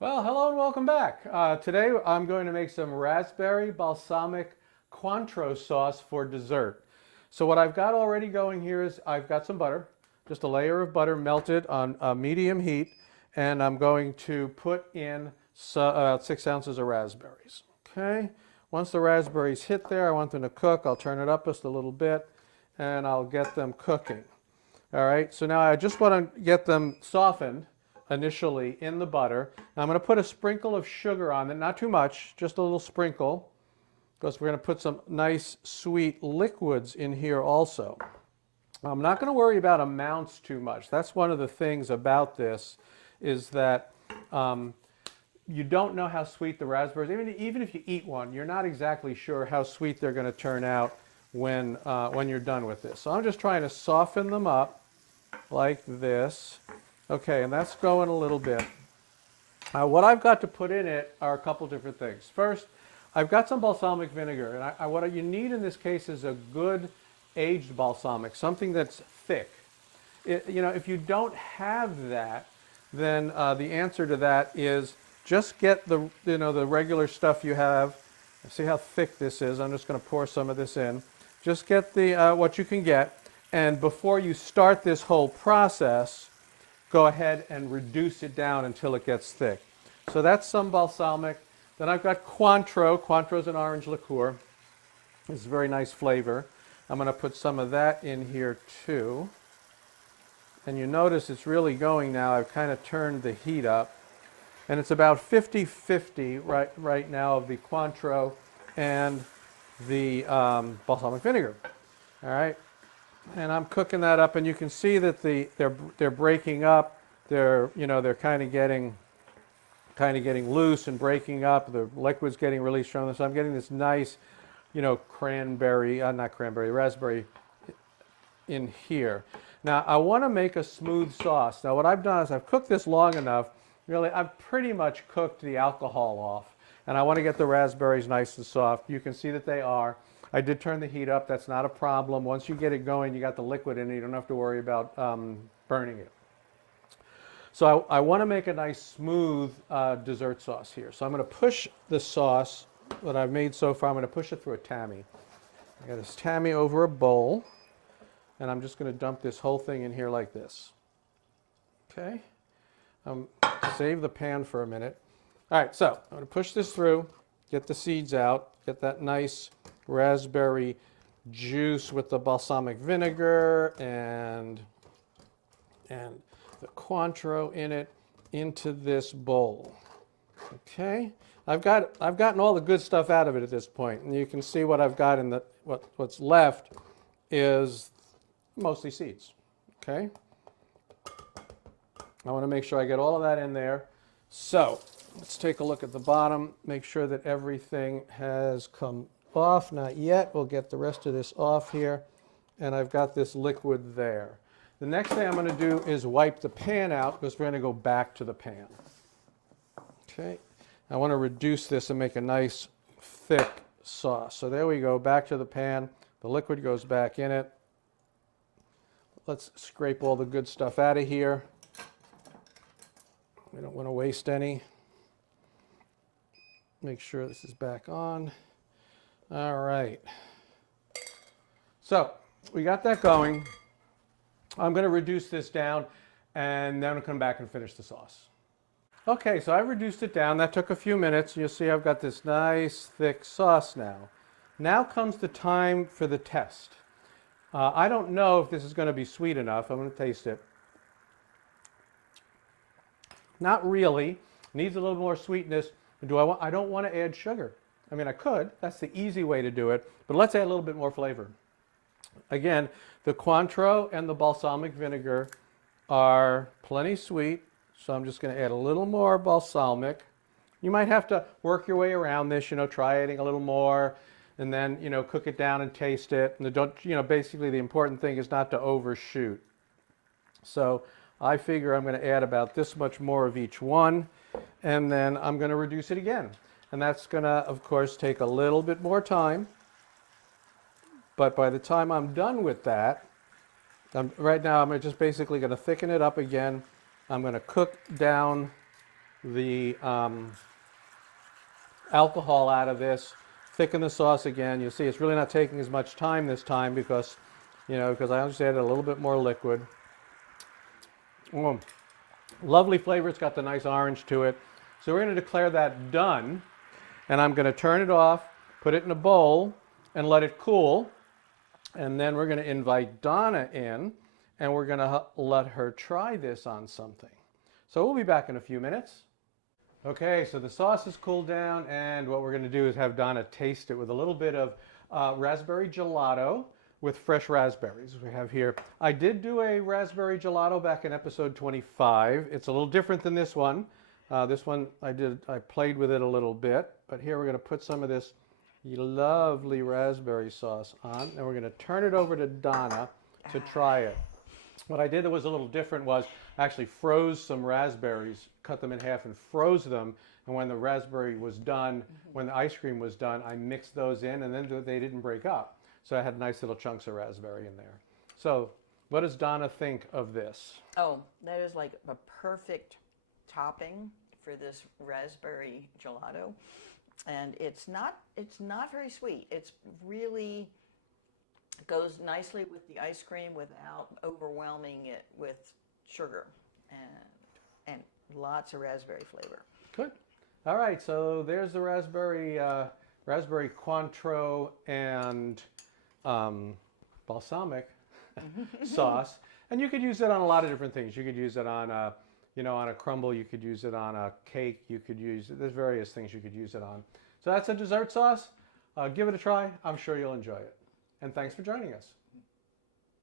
Well, hello and welcome back. Today I'm going to make some raspberry balsamic Cointreau sauce for dessert. So what I've got already going here is I've got some butter, just a layer of butter melted on medium heat, and I'm going to put in about 6 ounces of raspberries. Okay. Once the raspberries hit there, I want them to cook. I'll turn it up just a little bit, and I'll get them cooking. All right, so now I just want to get them softened initially in the butter. Now I'm going to put a sprinkle of sugar on it, not too much, just a little sprinkle, because we're going to put some nice sweet liquids in here also. I'm not going to worry about amounts too much. That's one of the things about this is that you don't know how sweet the raspberries, even if you eat one, you're not exactly sure how sweet they're going to turn out when you're done with this. So I'm just trying to soften them up like this. Okay, and that's going a little bit. What I've got to put in it are a couple different things. First, I've got some balsamic vinegar, and what you need in this case is a good aged balsamic, something that's thick. If you don't have that, then the answer to that is just get the regular stuff you have. See how thick this is. I'm just going to pour some of this in. Just get the what you can get, and before you start this whole process, go ahead and reduce it down until it gets thick. So that's some balsamic. Then I've got Cointreau. Cointreau is an orange liqueur. It's a very nice flavor. I'm going to put some of that in here too. And you notice it's really going now. I've kind of turned the heat up. And it's about 50-50 right now of the Cointreau and the balsamic vinegar. All right. And I'm cooking that up, and you can see that they're breaking up. They're kind of getting loose and breaking up. The liquid's getting released from them. So I'm getting this nice, raspberry in here. Now I want to make a smooth sauce. Now what I've done is I've cooked this long enough. Really, I've pretty much cooked the alcohol off, and I want to get the raspberries nice and soft. You can see that they are. I did turn the heat up. That's not a problem. Once you get it going, you got the liquid in it. You don't have to worry about burning it. So I want to make a nice smooth dessert sauce here. So I'm going to push the sauce that I've made so far. I'm going to push it through a tami. I got this tami over a bowl, and I'm just going to dump this whole thing in here like this. Okay. Save the pan for a minute. All right, so I'm going to push this through, get the seeds out, get that nice raspberry juice with the balsamic vinegar and the Cointreau in it into this bowl. Okay, I've gotten all the good stuff out of it at this point, and you can see what I've got in what's left is mostly seeds. Okay. I want to make sure I get all of that in there. So let's take a look at the bottom, make sure that everything has come off. Not yet. We'll get the rest of this off here. And I've got this liquid there. The next thing I'm going to do is wipe the pan out because we're going to go back to the pan. Okay. I want to reduce this and make a nice thick sauce. So there we go, back to the pan. The liquid goes back in it. Let's scrape all the good stuff out of here. We don't want to waste any. Make sure this is back on. All right. So we got that going. I'm going to reduce this down, and then I'll come back and finish the sauce. Okay, so I reduced it down. That took a few minutes. You'll see I've got this nice thick sauce now. Now comes the time for the test. I don't know if this is going to be sweet enough. I'm going to taste it. Not really. Needs a little more sweetness. I don't want to add sugar. I mean, I could. That's the easy way to do it. But let's add a little bit more flavor. Again, the Cointreau and the balsamic vinegar are plenty sweet. So I'm just going to add a little more balsamic. You might have to work your way around this, try adding a little more, and then, cook it down and taste it. And basically the important thing is not to overshoot. So I figure I'm going to add about this much more of each one, and then I'm going to reduce it again. And that's going to, of course, take a little bit more time. But by the time I'm done with that, right now I'm just basically going to thicken it up again. I'm going to cook down the alcohol out of this, thicken the sauce again. You'll see it's really not taking as much time this time because, because I just added a little bit more liquid. Oh, lovely flavor. It's got the nice orange to it. So we're going to declare that done, and I'm going to turn it off, put it in a bowl, and let it cool. And then we're going to invite Donna in, and we're going to let her try this on something. So we'll be back in a few minutes. Okay, so the sauce has cooled down, and what we're going to do is have Donna taste it with a little bit of raspberry gelato with fresh raspberries we have here. I did do a raspberry gelato back in episode 25. It's a little different than this one. This one I played with it a little bit, but here we're going to put some of this lovely raspberry sauce on, and we're going to turn it over to Donna to try it. What I did that was a little different was I actually froze some raspberries, cut them in half and froze them, and when the raspberry was done, when the ice cream was done, I mixed those in, and then they didn't break up. So I had nice little chunks of raspberry in there. So what does Donna think of this? Oh, that is like a perfect topping for this raspberry gelato. And it's not very sweet. It's really goes nicely with the ice cream without overwhelming it with sugar and lots of raspberry flavor. Good. All right, so there's the raspberry Cointreau and balsamic sauce, and you could use it on a lot of different things. You could use it on on a crumble. You could use it on a cake. You could use it. There's various things you could use it on. So that's a dessert sauce. Give it a try. I'm sure you'll enjoy it. And thanks for joining us.